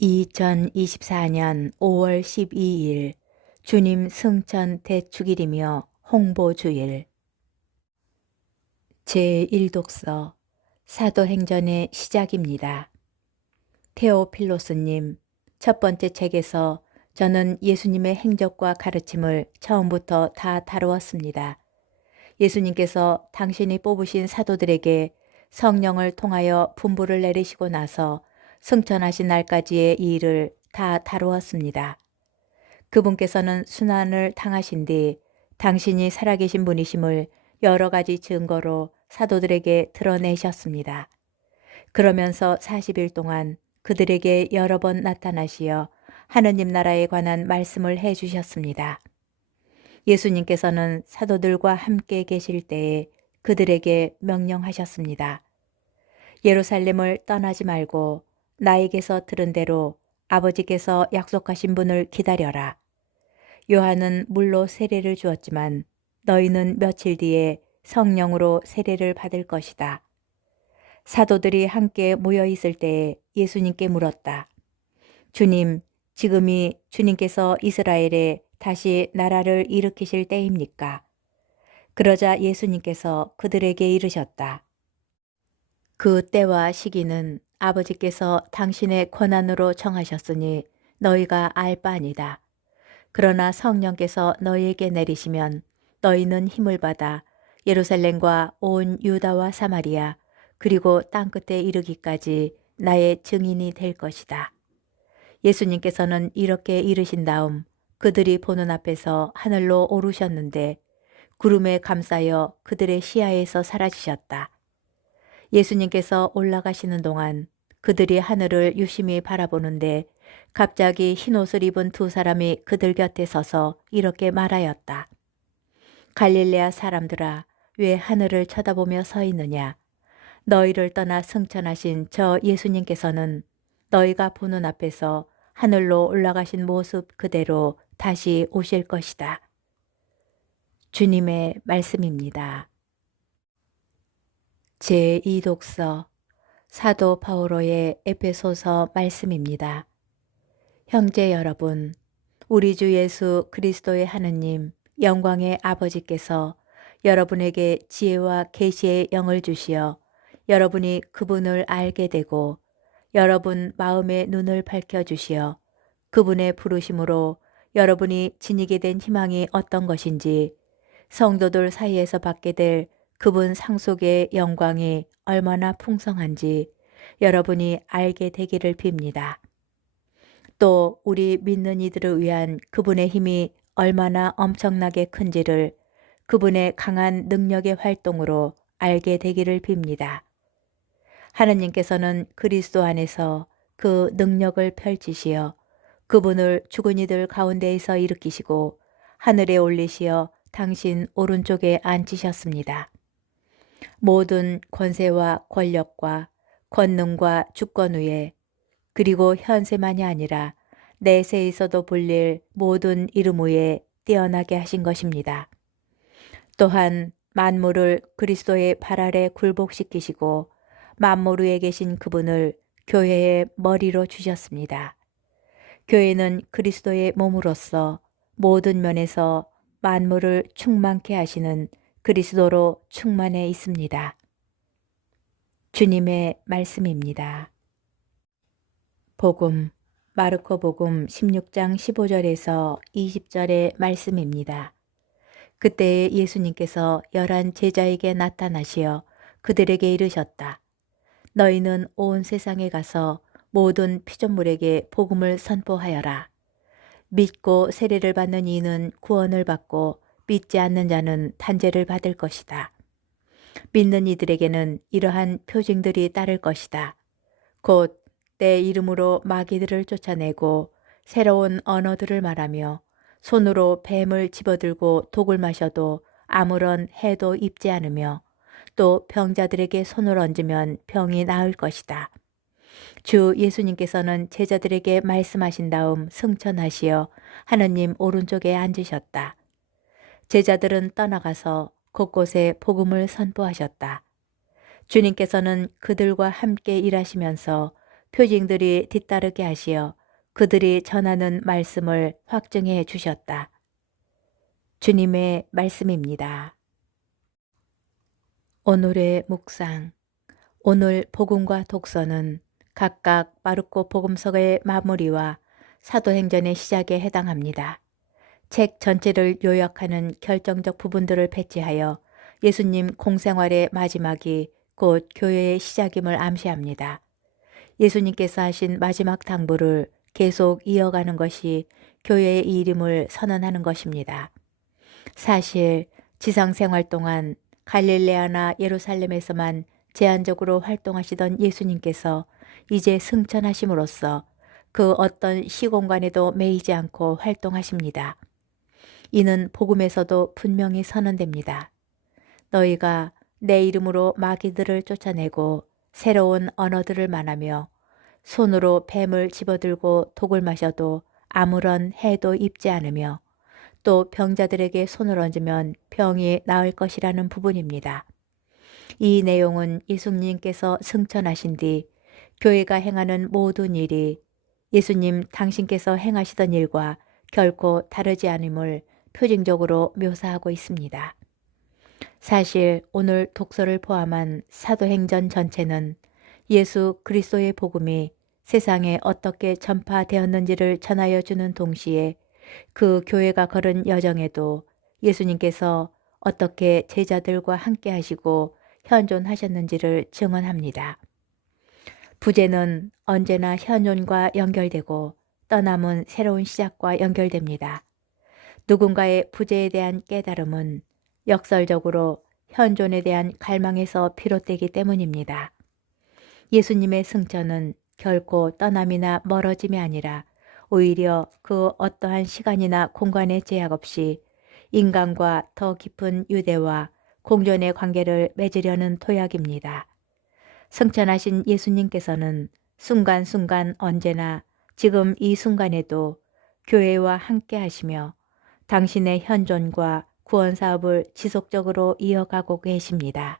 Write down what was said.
2024년 5월 12일 주님 승천 대축일이며 홍보주일 제1독서 사도행전의 시작입니다. 테오필로스님, 첫 번째 책에서 저는 예수님의 행적과 가르침을 처음부터 다 다루었습니다. 예수님께서 당신이 뽑으신 사도들에게 성령을 통하여 분부를 내리시고 나서 승천하신 날까지의 이 일을 다 다루었습니다. 그분께서는 순환을 당하신 뒤 당신이 살아계신 분이심을 여러 가지 증거로 사도들에게 드러내셨습니다. 그러면서 40일 동안 그들에게 여러 번 나타나시어 하느님 나라에 관한 말씀을 해 주셨습니다. 예수님께서는 사도들과 함께 계실 때에 그들에게 명령하셨습니다. 예루살렘을 떠나지 말고 나에게서 들은 대로 아버지께서 약속하신 분을 기다려라. 요한은 물로 세례를 주었지만 너희는 며칠 뒤에 성령으로 세례를 받을 것이다. 사도들이 함께 모여 있을 때에 예수님께 물었다. 주님, 지금이 주님께서 이스라엘에 다시 나라를 일으키실 때입니까? 그러자 예수님께서 그들에게 이르셨다. 그 때와 시기는 아버지께서 당신의 권한으로 정하셨으니 너희가 알 바아니다. 그러나 성령께서 너희에게 내리시면 너희는 힘을 받아 예루살렘과 온 유다와 사마리아 그리고 땅끝에 이르기까지 나의 증인이 될 것이다. 예수님께서는 이렇게 이르신 다음 그들이 보는 앞에서 하늘로 오르셨는데 구름에 감싸여 그들의 시야에서 사라지셨다. 예수님께서 올라가시는 동안 그들이 하늘을 유심히 바라보는데 갑자기 흰 옷을 입은 두 사람이 그들 곁에 서서 이렇게 말하였다. 갈릴레아 사람들아, 왜 하늘을 쳐다보며 서 있느냐? 너희를 떠나 승천하신 저 예수님께서는 너희가 보는 앞에서 하늘로 올라가신 모습 그대로 다시 오실 것이다. 주님의 말씀입니다. 제2독서 사도 바오로의 에페소서 말씀입니다. 형제 여러분, 우리 주 예수 그리스도의 하느님 영광의 아버지께서 여러분에게 지혜와 계시의 영을 주시어 여러분이 그분을 알게 되고 여러분 마음의 눈을 밝혀 주시어 그분의 부르심으로 여러분이 지니게 된 희망이 어떤 것인지 성도들 사이에서 받게 될 그분 상속의 영광이 얼마나 풍성한지 여러분이 알게 되기를 빕니다. 또 우리 믿는 이들을 위한 그분의 힘이 얼마나 엄청나게 큰지를 그분의 강한 능력의 활동으로 알게 되기를 빕니다. 하느님께서는 그리스도 안에서 그 능력을 펼치시어 그분을 죽은 이들 가운데에서 일으키시고 하늘에 올리시어 당신 오른쪽에 앉히셨습니다. 모든 권세와 권력과 권능과 주권 위에 그리고 현세만이 아니라 내세에서도 불릴 모든 이름 위에 뛰어나게 하신 것입니다. 또한 만물을 그리스도의 발 아래 굴복시키시고 만물 위에 계신 그분을 교회의 머리로 주셨습니다. 교회는 그리스도의 몸으로서 모든 면에서 만물을 충만케 하시는 그리스도로 충만해 있습니다. 주님의 말씀입니다. 복음 마르코 복음 16장 15절에서 20절의 말씀입니다. 그때 예수님께서 열한 제자에게 나타나시어 그들에게 이르셨다. 너희는 온 세상에 가서 모든 피조물에게 복음을 선포하여라. 믿고 세례를 받는 이는 구원을 받고 믿지 않는 자는 단죄를 받을 것이다. 믿는 이들에게는 이러한 표징들이 따를 것이다. 곧 내 이름으로 마귀들을 쫓아내고 새로운 언어들을 말하며 손으로 뱀을 집어들고 독을 마셔도 아무런 해도 입지 않으며 또 병자들에게 손을 얹으면 병이 나을 것이다. 주 예수님께서는 제자들에게 말씀하신 다음 승천하시어 하느님 오른쪽에 앉으셨다. 제자들은 떠나가서 곳곳에 복음을 선포하셨다. 주님께서는 그들과 함께 일하시면서 표징들이 뒤따르게 하시어 그들이 전하는 말씀을 확증해 주셨다. 주님의 말씀입니다. 오늘의 묵상 오늘 복음과 독서는 각각 마르코 복음서의 마무리와 사도행전의 시작에 해당합니다. 책 전체를 요약하는 결정적 부분들을 배치하여 예수님 공생활의 마지막이 곧 교회의 시작임을 암시합니다. 예수님께서 하신 마지막 당부를 계속 이어가는 것이 교회의 이름을 선언하는 것입니다. 사실 지상 생활 동안 갈릴레아나 예루살렘에서만 제한적으로 활동하시던 예수님께서 이제 승천하심으로써 그 어떤 시공간에도 매이지 않고 활동하십니다. 이는 복음에서도 분명히 선언됩니다. 너희가 내 이름으로 마귀들을 쫓아내고 새로운 언어들을 말하며 손으로 뱀을 집어들고 독을 마셔도 아무런 해도 입지 않으며 또 병자들에게 손을 얹으면 병이 나을 것이라는 부분입니다. 이 내용은 예수님께서 승천하신 뒤 교회가 행하는 모든 일이 예수님 당신께서 행하시던 일과 결코 다르지 않음을 표징적으로 묘사하고 있습니다. 사실 오늘 독서를 포함한 사도행전 전체는 예수 그리스도의 복음이 세상에 어떻게 전파되었는지를 전하여 주는 동시에 그 교회가 걸은 여정에도 예수님께서 어떻게 제자들과 함께 하시고 현존하셨는지를 증언합니다. 부제는 언제나 현존과 연결되고 떠남은 새로운 시작과 연결됩니다. 누군가의 부재에 대한 깨달음은 역설적으로 현존에 대한 갈망에서 비롯되기 때문입니다. 예수님의 승천은 결코 떠남이나 멀어짐이 아니라 오히려 그 어떠한 시간이나 공간의 제약 없이 인간과 더 깊은 유대와 공존의 관계를 맺으려는 토약입니다. 승천하신 예수님께서는 순간순간 언제나 지금 이 순간에도 교회와 함께 하시며 당신의 현존과 구원 사업을 지속적으로 이어가고 계십니다.